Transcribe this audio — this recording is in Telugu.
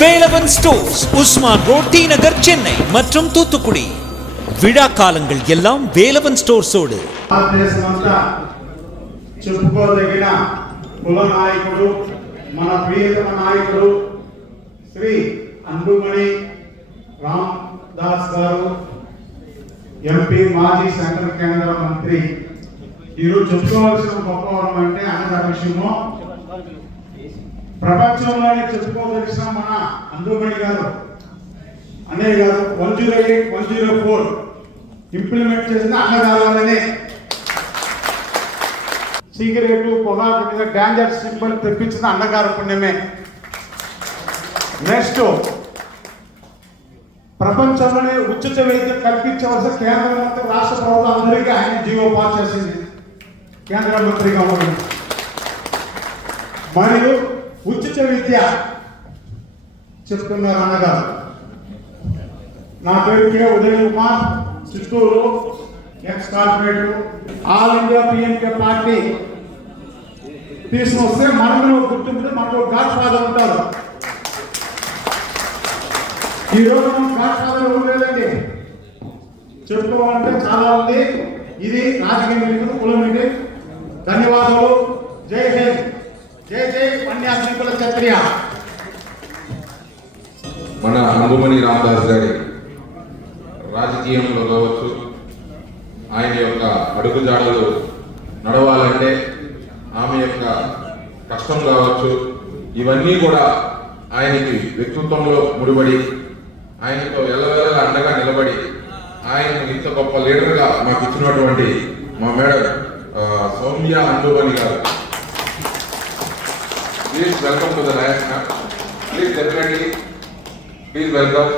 Velavan stores, Usman road, T Nagar, Chennai மற்றும் தூத்துக்குடி. விழா காலங்கள் எல்லாம் வேலவன் ஸ்டோர்ஸோடு. చెప్పుకోదగిన కుల నాయకుడు, మన ప్రియతమ నాయకుడు శ్రీ అంబుమణి రామదాస్ గారు, ఎంపీ, మాజీ సెంట్రల్ కేంద్ర మంత్రి. ఈరోజు చెప్పుకోవాల్సిన గొప్పవరం అంటే అన్నద విషయము. ప్రపంచంలోనే చెప్పుకోదలిసిన మన అంబుమణి గారు, అన్నయ్య గారు 108, 104 ఇంప్లిమెంట్ చేసిన అన్నదారులనే సిగరెట్, పొగాకు మీద డాంజర్ సింబల్ తెప్పించిన అన్నగారు పుణ్యమే. నెక్స్ట్, ప్రపంచంలోనే ఉచిత వైద్యం కల్పించవలసిన కేంద్ర మంత్రి, రాష్ట్ర ప్రభుత్వం అందరికీ ఆయన జీవో పాస్ చేసింది కేంద్ర మంత్రిగా ఉంది. మరియు ఉచిత విద్య చెప్తున్నారు అన్నగారు. నా పేరు K Uday Kumar, Chittoor, ex corporator. All India PMK party తీసుకొస్తే మనలో గుర్తుంటే మనకు గాడ్ ఫాదర్ ఉంటారు. ఈరోజు మనం గాడ్ ఫాదర్ ఎవరు లేదండి, చెప్పుకోవాలంటే చాలా ఉంది. ఇది రాజకీయ మీటింగ్, కుల మీటింగ్. ధన్యవాదాలు. జై హింద్, జై జై కన్యాకుల క్షత్రియ. మన అంబుమణి రామదాస్ గారి రాజకీయంలో కావచ్చు, ఆయన యొక్క అడుగుజాడలు నడవాలంటే ఆమె యొక్క కష్టం కావచ్చు, ఇవన్నీ కూడా ఆయనకి వ్యక్తిత్వంలో ముడిపడి ఆయనతో ఎల్లవేళలా అండగా నిలబడి ఆయన ఇంత గొప్ప లీడర్గా మాకు ఇచ్చినటువంటి మా మేడం సౌమ్య అంబుమణి గారు. Please welcome to the Lions ma'am. Please definitely please welcome.